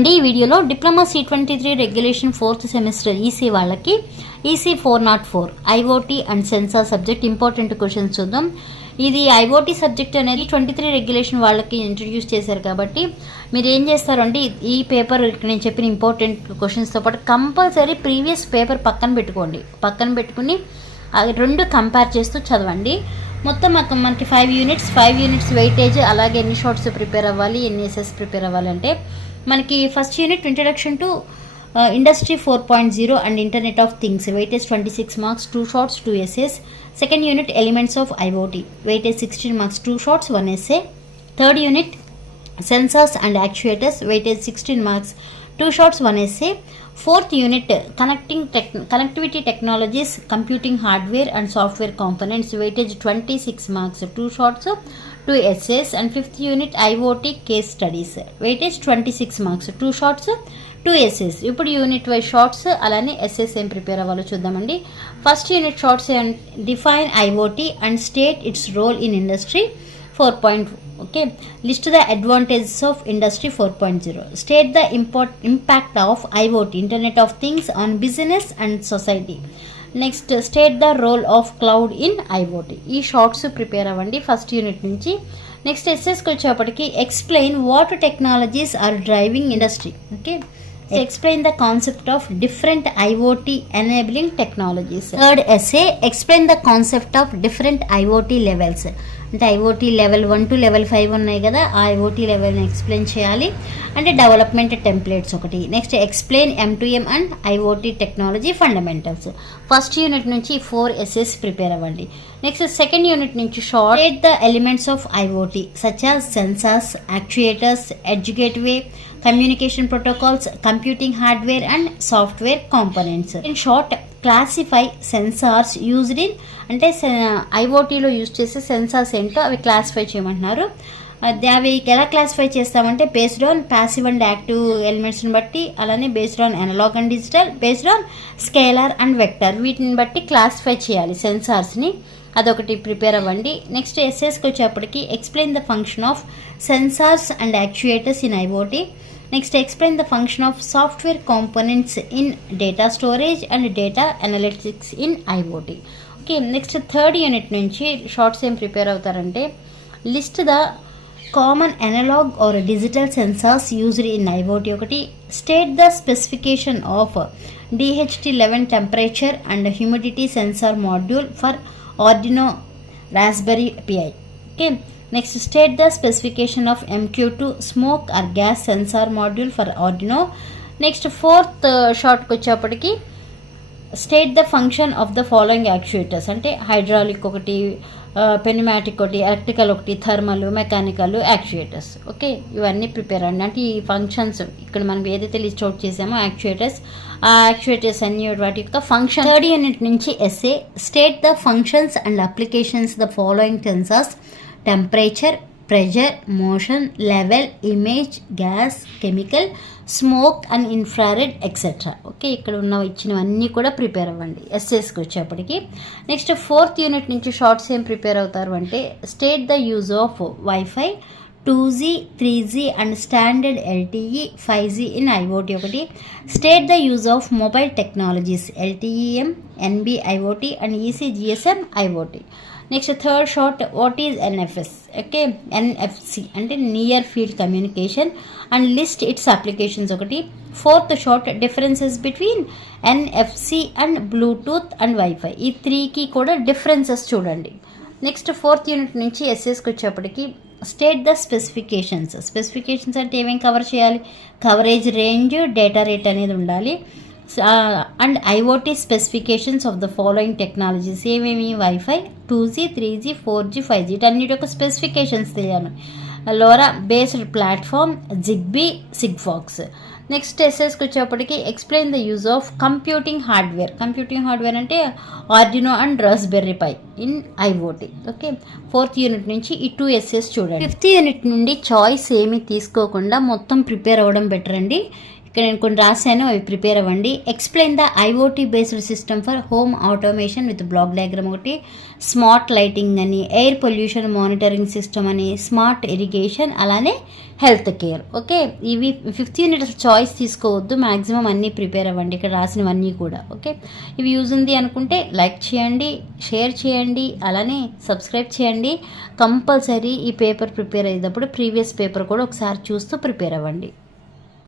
అండి. ఈ వీడియోలో diploma C23 regulation 4th semester EC వాళ్ళకి EC 404 IoT and sensor subject important questions చూద్దాం. ఇది ఐఓటీ సబ్జెక్ట్ అనేది 23 రెగ్యులేషన్ వాళ్ళకి ఇంట్రడ్యూస్ చేశారు కాబట్టి మీరు ఏం చేస్తారు అంటే ఈ పేపర్ నేను చెప్పిన ఇంపార్టెంట్ క్వశ్చన్స్తో పాటు కంపల్సరీ ప్రీవియస్ పేపర్ పక్కన పెట్టుకుని అది రెండు కంపేర్ చేస్తూ చదవండి. మొత్తం మనకి 5 యూనిట్స్ వెయిటేజ్, అలాగే ఎన్ని షార్ట్స్ ప్రిపేర్ అవ్వాలి, ఎన్ని ఎస్ఎస్ ప్రిపేర్ అవ్వాలంటే మనకి first unit introduction to industry 4.0 and internet of things weightage 26 marks 2 shorts 2 essays. Second unit elements of IoT weightage 16 marks 2 shorts 1 essay. Third unit sensors and actuators weightage 16 marks 2 shorts 1 essay. Fourth unit connectivity technologies computing hardware and software components weightage 26 marks 2 shorts 2 essays. And fifth unit IoT case studies weightage 26 marks 2 shorts 2 essays. ఇప్పుడు unit wise shorts అలానే essays ఏం prepare అవ్వాలో చూద్దామండి. First unit shorts define IoT and state its role in industry 4.0. Okay, list the advantages of industry 4.0. State the impact of IoT internet of things on business and society. Next, state the role of cloud in IoT. ఈ shorts prepare అవ్వండి first unit నుంచి. Next ఎస్ఎస్కి వచ్చేప్పటికి explain what technologies are driving industry. Okay, explain the concept of different IoT enabling technologies. Third essay, explain the concept of different IoT levels. అంటే IoT level 1 to level 5 ఉన్నాయి కదా, ఆ IoT లెవెల్ని explain చేయాలి. అంటే development templates ఒకటి. Next explain M2M and IoT technology fundamentals. First unit నుంచి 4 essays prepare అవ్వండి. నెక్స్ట్ సెకండ్ యూనిట్ నుంచి short the elements of IoT such as sensors, actuators, edge gateway, communication protocols, computing hardware and software components. In short, classify sensors used in అంటే ఐఓటీలో use చేసే sensors ఏంటో అవి classify చేయమంటున్నారు. అవి ఎలా classify చేస్తామంటే based on passive and active ఎలిమెంట్స్ని బట్టి, అలానే based on analogue and digital, based on scalar and vector, వీటిని బట్టి క్లాసిఫై చేయాలి సెన్సార్స్ని. అదొకటి ప్రిపేర్ అవ్వండి. నెక్స్ట్ ఎస్ఎస్కి వచ్చేప్పటికి explain the function of sensors and actuators in IoT. Next explain the function of software components in data storage and data analytics in IoT. Okay, next third unit నుంచి shorts ఏం prepare అవుతారంటే list the common analogue or digital sensors used in IoT ఒకటి. State the specification of DHT11 temperature and humidity sensor module for Arduino Raspberry Pi. Okay, next state the specification of MQ2 smoke or gas sensor module for Arduino. Next fourth short వచ్చేప్పటికి state the function of the following actuators. అంటే hydraulic ఒకటి, pneumatic ఒకటి, electrical ఒకటి, thermal, mechanical actuators. Okay, ఇవన్నీ prepare అండి. అంటే ఈ functions ఇక్కడ మనం ఏదైతే లిస్ట్ అవుట్ చేసామో యాక్చుయేటర్స్, ఆ యాక్చుయేటర్స్ అన్ని వాటి యొక్క ఫంక్షన్. థర్డ్ యూనిట్ నుంచి essay state the functions and applications the following sensors temperature, pressure, motion, level, image, gas, chemical, smoke and infrared etcetera. Okay, ఇక్కడ ఇచ్చినవన్నీ కూడా ప్రిపేర్ అవ్వండి ఎస్ఎస్కి వచ్చేప్పటికి. నెక్స్ట్ ఫోర్త్ యూనిట్ నుంచి షార్ట్స్ ఏం ప్రిపేర్ అవుతారు అంటే state the use of wifi 2G, 3G and standard LTE 5G in IoT ఒకటి. State the use of mobile technologies LTE-M, NB IoT and EC/GSM IoT. Next third short what is NFS. Okay, NFC అంటే near field communication and list its applications ఒకటి. Fourth short differences between NFC and bluetooth and wifi, ఈ 3కి కూడా differences చూడండి. Next fourth unit నుంచి ఎస్ఎస్కి వచ్చేప్పటికి state the specifications అంటే ఏమేమి కవర్ చేయాలి, కవరేజ్, రేంజ్, డేటా రేట్ అనేది ఉండాలి. And IoT specifications of the following technologies ఏమేమి wifi 2G, 3G, 4G, 5G వీటన్నిటి యొక్క స్పెసిఫికేషన్స్ తెలియాలి. LoRa based platform, Zigbee, Sigfox. Next ఎస్ఎస్కి వచ్చేప్పటికి explain the use of computing hardware అంటే Arduino and Raspberry Pi in IoT. Okay, fourth unit నుంచి ఈ 2 essays చూడండి. ఫిఫ్త్ యూనిట్ నుండి చాయిస్ ఏమీ తీసుకోకుండా మొత్తం ప్రిపేర్ అవ్వడం బెటర్ అండి. ఇక్కడ నేను కొన్ని రాశాను, అవి ప్రిపేర్ అవ్వండి. Explain the IoT based system for home automation with block diagram ఒకటి, స్మార్ట్ లైటింగ్ అని, ఎయిర్ పొల్యూషన్ మానిటరింగ్ సిస్టమ్ అని, స్మార్ట్ ఇరిగేషన్, అలానే హెల్త్ కేర్. ఓకే, ఇవి 5th యూనిట్ అసలు చాయిస్ తీసుకోవద్దు, మ్యాక్సిమం అన్నీ ప్రిపేర్ అవ్వండి ఇక్కడ రాసినవన్నీ కూడా. ఓకే, ఇవి యూజ్ ఉంది అనుకుంటే లైక్ చేయండి, షేర్ చేయండి, అలానే సబ్స్క్రైబ్ చేయండి. కంపల్సరీ ఈ పేపర్ ప్రిపేర్ అయ్యేటప్పుడు ప్రీవియస్ పేపర్ కూడా ఒకసారి చూస్తూ ప్రిపేర్ అవ్వండి.